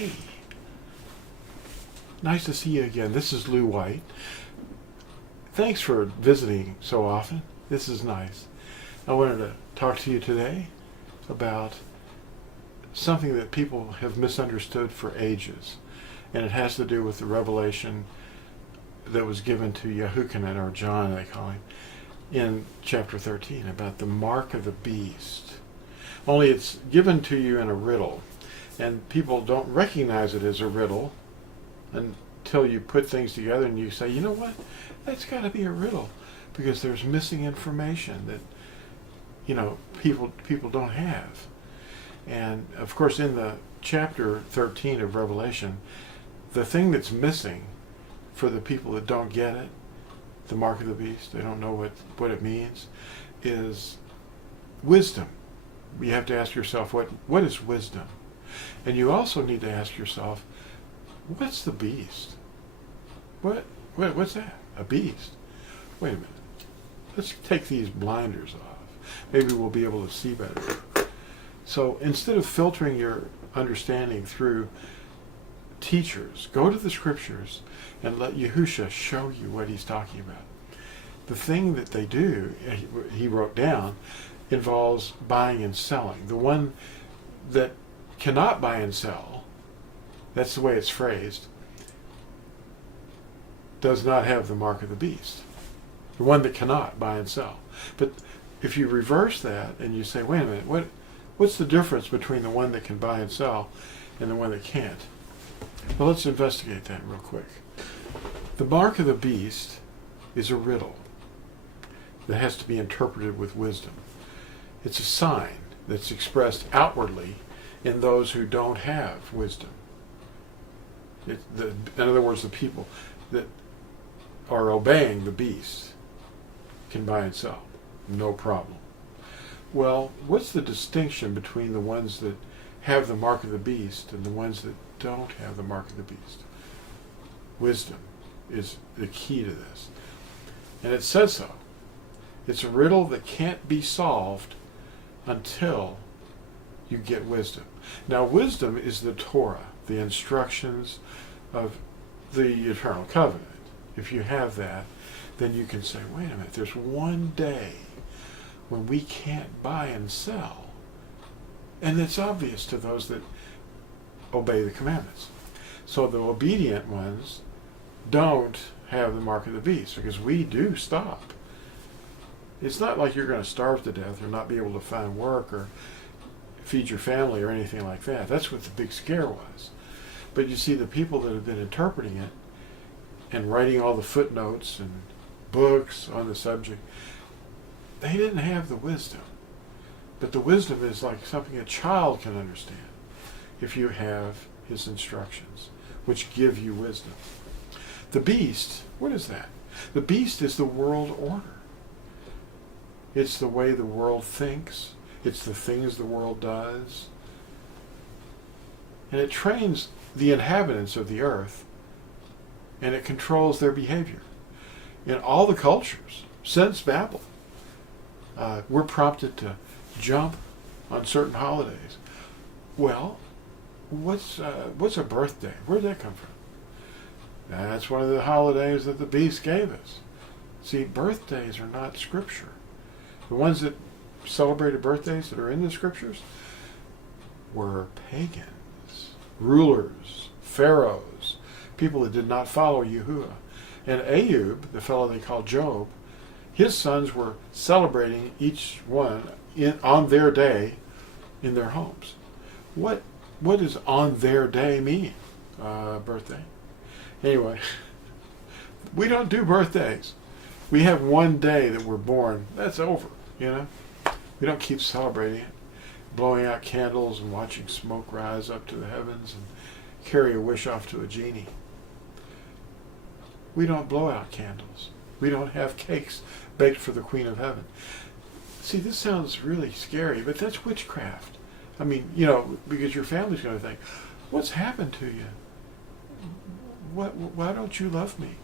Hey, nice to see you again. This is Lew White. Thanks for visiting so often. This is nice. I wanted to talk to you today about something that people have misunderstood for ages, and it has to do with the revelation that was given to Yahuchanan, or John they call him, in chapter 13 about the mark of the beast. Only it's given to you in a riddle, and people don't recognize it as a riddle until you put things together and you say, you know what, that's got to be a riddle, because there's missing information that people don't have. And of course, in the chapter 13 of Revelation, the thing that's missing for the people that don't get it, the mark of the beast, they don't know what it means, is wisdom. You have to ask yourself, what is wisdom? And you also need to ask yourself, what's the beast? What's that? A beast? Wait a minute. Let's take these blinders off. Maybe we'll be able to see better. So instead of filtering your understanding through teachers, go to the scriptures and let Yahusha show you what he's talking about. The thing that they do, he wrote down, involves buying and selling. The one that cannot buy and sell, that's the way it's phrased, does not have the mark of the beast. The one that cannot buy and sell. But if you reverse that and you say, wait a minute, what's the difference between the one that can buy and sell and the one that can't? Well, let's investigate that real quick. The mark of the beast is a riddle that has to be interpreted with wisdom. It's a sign that's expressed outwardly in those who don't have wisdom. In other words, the people that are obeying the beast can buy and sell, no problem. Well, what's the distinction between the ones that have the mark of the beast and the ones that don't have the mark of the beast? Wisdom is the key to this. And it says so. It's a riddle that can't be solved until you get wisdom. Now, wisdom is the Torah, the instructions of the eternal covenant. If you have that, then you can say, wait a minute, there's one day when we can't buy and sell. And it's obvious to those that obey the commandments. So the obedient ones don't have the mark of the beast, because we do stop. It's not like you're going to starve to death or not be able to find work or feed your family or anything like that. That's what the big scare was. But you see, the people that have been interpreting it and writing all the footnotes and books on the subject, they didn't have the wisdom. But the wisdom is like something a child can understand if you have his instructions, which give you wisdom. The beast, what is that? The beast is the world order. It's the way the world thinks. It's the things the world does. And it trains the inhabitants of the earth, and it controls their behavior. In all the cultures, since Babel, we're prompted to jump on certain holidays. Well, what's a birthday? Where'd that come from? That's one of the holidays that the beast gave us. See, birthdays are not scripture. The ones that celebrated birthdays that are in the scriptures were pagans, rulers, pharaohs, people that did not follow Yahuwah. And Ayub, the fellow they called Job, his sons were celebrating each one on their day in their homes. What does on their day mean? Birthday. Anyway, we don't do birthdays. We have one day that we're born. That's over, We don't keep celebrating it, blowing out candles and watching smoke rise up to the heavens and carry a wish off to a genie. We don't blow out candles. We don't have cakes baked for the Queen of Heaven. See, this sounds really scary, but that's witchcraft. I mean, because your family's going to think, what's happened to you? Why don't you love me?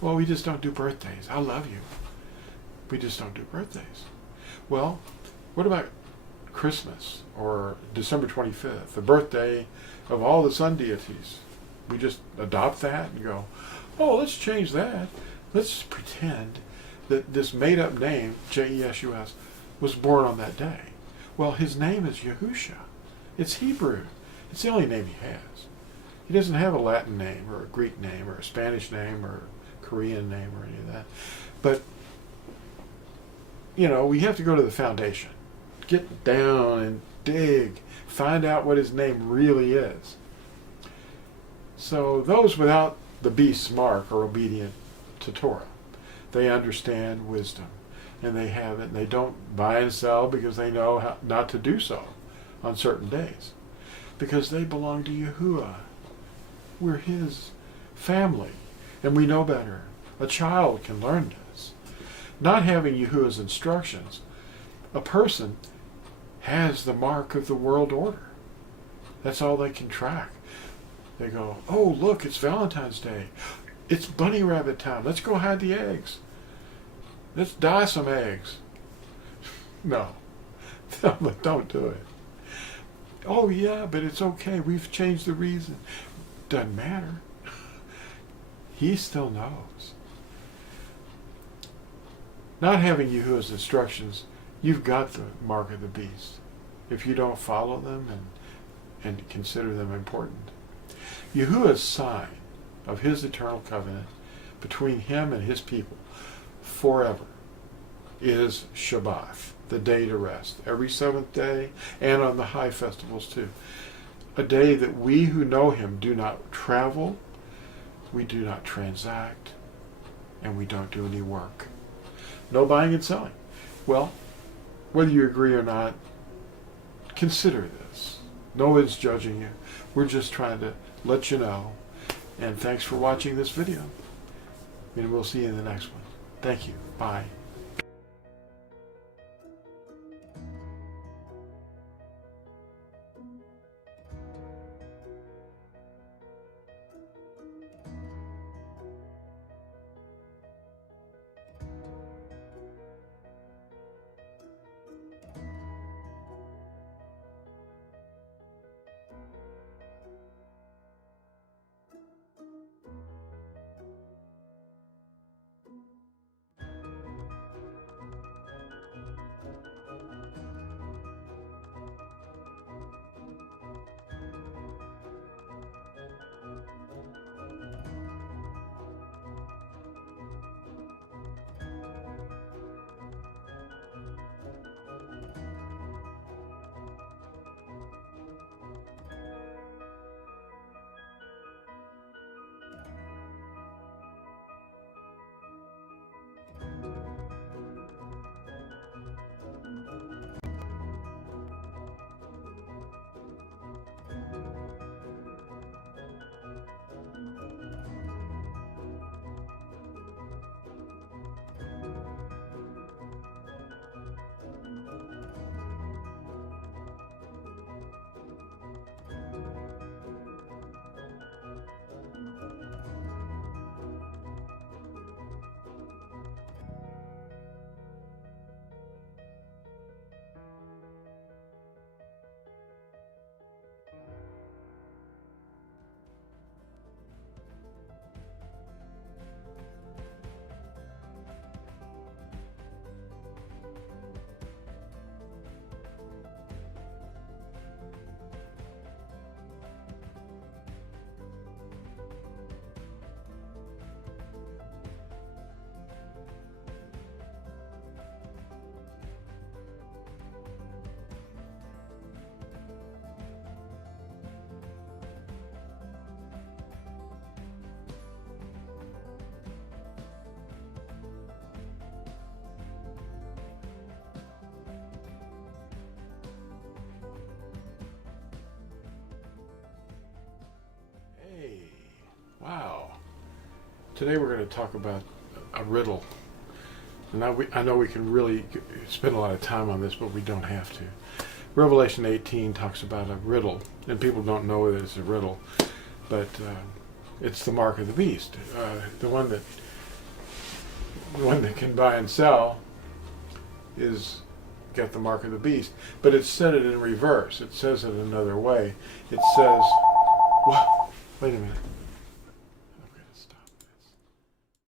Well, we just don't do birthdays. I love you. We just don't do birthdays. Well, what about Christmas or December 25th, the birthday of all the sun deities. We just adopt that and go, oh, let's change that. Let's pretend that this made-up name, J-E-S-U-S, was born on that day. Well, his name is Yahusha. It's Hebrew. It's the only name he has. He doesn't have a Latin name or a Greek name or a Spanish name or a Korean name or any of that. But, you know, we have to go to the foundation. Get down and dig. Find out what his name really is. So those without the beast's mark are obedient to Torah. They understand wisdom, and they have it, and they don't buy and sell because they know how not to do so on certain days, because they belong to Yahuwah. We're his family, and we know better. A child can learn this. Not having Yahuwah's instructions, a person has the mark of the world order. That's all they can track. They go, oh, look, it's Valentine's Day. It's bunny rabbit time. Let's go hide the eggs. Let's dye some eggs. No. Don't do it. Oh, yeah, but it's okay. We've changed the reason. Doesn't matter. He still knows. Not having Yahuwah's instructions, you've got the mark of the beast. If you don't follow them and consider them important. Yahuwah's sign of his eternal covenant between him and his people forever is Shabbat, the day to rest, every seventh day and on the high festivals too. A day that we who know him do not travel, we do not transact, and we don't do any work. No buying and selling. Well, whether you agree or not, consider this. No one's judging you. We're just trying to let you know. And thanks for watching this video. And we'll see you in the next one. Thank you. Bye. Wow. Today we're going to talk about a riddle. Now I know we can really spend a lot of time on this, but we don't have to. Revelation 18 talks about a riddle, and people don't know that it's a riddle, but it's the mark of the beast. The one that can buy and sell is get the mark of the beast. But it said it in reverse. It says it another way. It says, wait a minute.